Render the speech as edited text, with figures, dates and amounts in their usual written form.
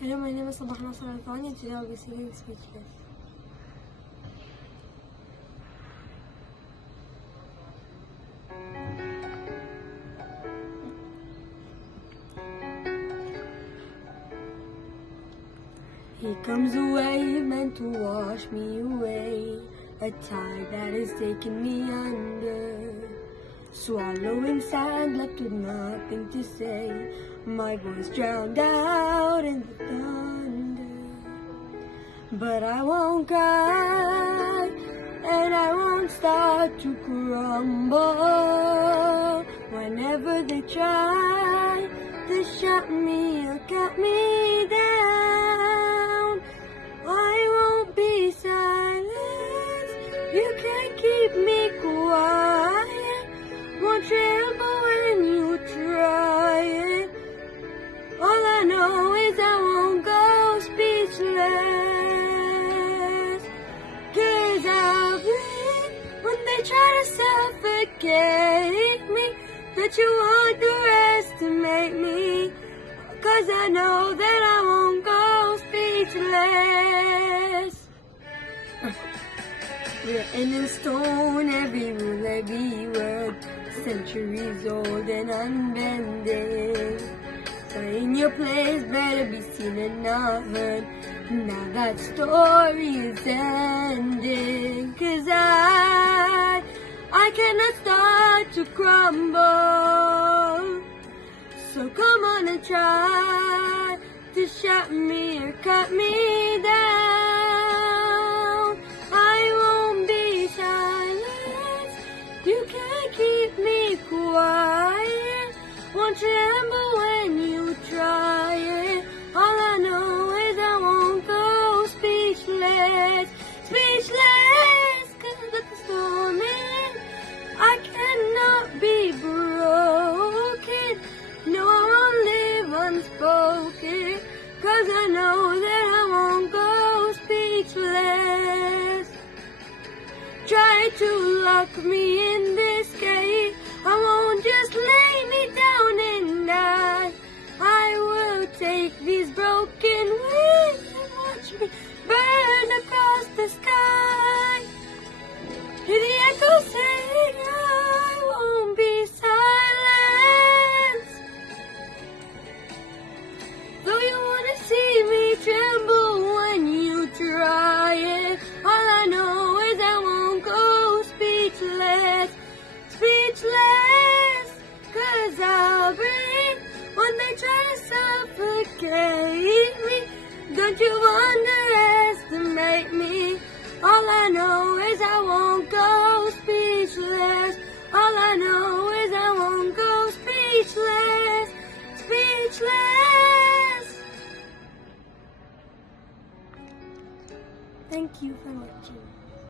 Hello, my name is Sabah Nasser Althani, and today I'll be singing Speechless. Here comes a wave meant to wash me away, a tide that has taken me under. Swallowing sand, left with nothing to say, my voice drowned out in the thunder. But I won't cry, and I won't start to crumble. Whenever they try to shut me or cut me down, I won't be silent. You can't keep me quiet. Won't tremble when you try it. All I know is I won't go speechless. 'Cause I'll breathe when they try to suffocate me. That you underestimate me. 'Cause I know that I won't go speechless. Written in stone, every rule, every word, centuries old and unbending. So in your place, better be seen and not heard. Now that story is ending. 'Cause I cannot start to crumble. So come on and try to shut me or cut me down. I won't be silent. You can't keep me quiet. Won't tremble when you try it. All I know is I won't go speechless. Speechless, 'cause with the storm in, I cannot be broken. No, I won't live unspoken. 'Cause I know that I won't go speechless. Try to lock me in this cage, I won't just lay me down and die. I will take these broken wings and watch me burn across the sky. Hear the echoes saying I won't be silent. Though you wanna see me tremble when you try it, all I know is I won't go speechless. Speechless, 'cause I'll breathe when they try to suffocate me. Don't you underestimate me. All I know is I won't go speechless. All I know is I won't go speechless. Speechless. Thank you for watching.